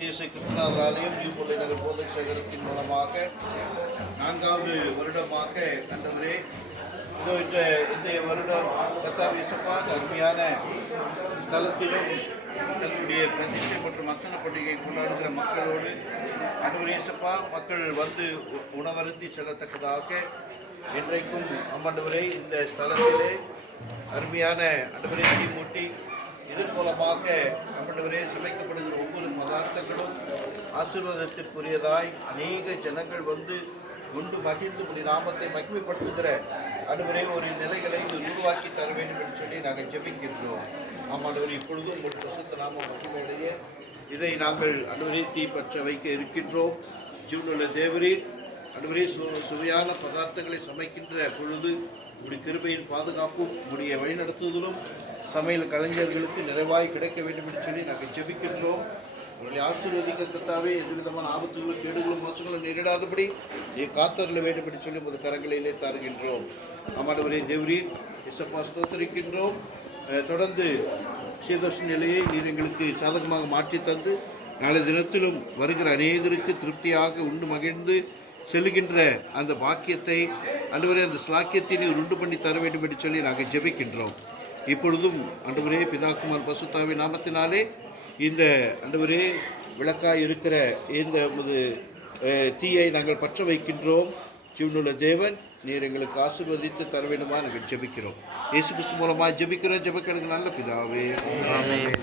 CSI கிருஷ்ணநாதர் ஆலயம் new முல்லை நகர் போதக சேகரத்தின் மூலமாக 4வது வருடமாக கண்டவரே இதோ இன்றைய வருடம் கர்த்தாவே இயேசுப்பா அருமையான ஸ்தலத்திலும் தன்னுடைய பிரதிஷ்டை மற்றும் வசன பண்டிகை கொண்டாடுகிற மக்களோடு ஆண்டவரே இயேசுப்பா மக்கள் வந்து உணவருந்தி செல்லத்தக்கதாக இன்றைக்கும் ஆண்டவரே இந்த ஸ்தலத்திலே அருமையான ஆண்டவரே தீமூட்டி இதன் மூலமாக ஆண்டவரே சமைக்கப்படுகிற ஒவ்வொரு பதார்த்தங்களும் ஆசீர்வாதத்திற்குரியதாய் அநேக ஜனங்கள் வந்து உண்டு மகிழ்ந்து உடைய நாமத்தை மகிமைப்படுத்துகிற ஆண்டவரே ஒரு நிலைகளை உருவாக்கி தர வேண்டும் என்று சொல்லி நாங்கள் ஜெபிக்கின்றோம். ஆமாண்டவரே இப்பொழுதும் உங்களுடைய பரிசுத்த நாம மகிமையிலேயே இதை நாங்கள் ஆண்டவரே தீப்பற்ற வைக்க இருக்கின்றோம். ஜீவனுள்ள தேவரீர் ஆண்டவரே சுவையான பதார்த்தங்களை சமைக்கின்ற பொழுது உங்களுடைய கிருபையின் பாதுகாப்பும் உங்களுடைய வழிநடத்துதலும் சமையல் கலைஞர்களுக்கு நிறைவாய் கிடைக்க வேண்டும் என்று சொல்லி நாங்கள் ஜெபிக்கின்றோம். உங்களுடைய ஆசீர்வதிக்க கர்த்தாவே எந்தவிதமான ஆபத்துகளும் கேடுகளும் மோசங்களும் நேரிடாதபடி நீ காத்தருள வேண்டும் என்று சொல்லி உமது கரங்களிலே தருகின்றோம். ஆமாண்டவரே தேவரீர் இயேசுப்பா ஸ்தோத்திரிக்கின்றோம். தொடர்ந்து சீதோஷ நிலையை நீர் எங்களுக்கு சாதகமாக மாற்றி தந்து நாளை தினத்திலும் வருகிற அநேகருக்கு திருப்தியாக உண்டு மகிழ்ந்து செல்லுகின்ற அந்த பாக்கியத்தை ஆண்டவரே அந்த ஸ்லாக்கியத்தை நீர் உண்டு பண்ணி தர வேண்டும் என்று சொல்லி நாங்கள் ஜெபிக்கின்றோம். இப்பொழுதும் ஆண்டவரே பிதாகுமார் பசுத்தாவின் நாமத்தினாலே இந்த ஆண்டவரே விளக்காய் இருக்கிற இந்த தீயை நாங்கள் பற்ற வைக்கின்றோம். ஜீவனுள்ள தேவன் நீர் எங்களுக்கு ஆசீர்வதித்து தர வேண்டுமா நாங்கள் ஜெபிக்கிறோம். இயேசு கிறிஸ்து மூலமாக ஜெபிக்கிறோம். ஜெபிக்கிறதுக்கு நல்ல பிதாவே. ஆமென்.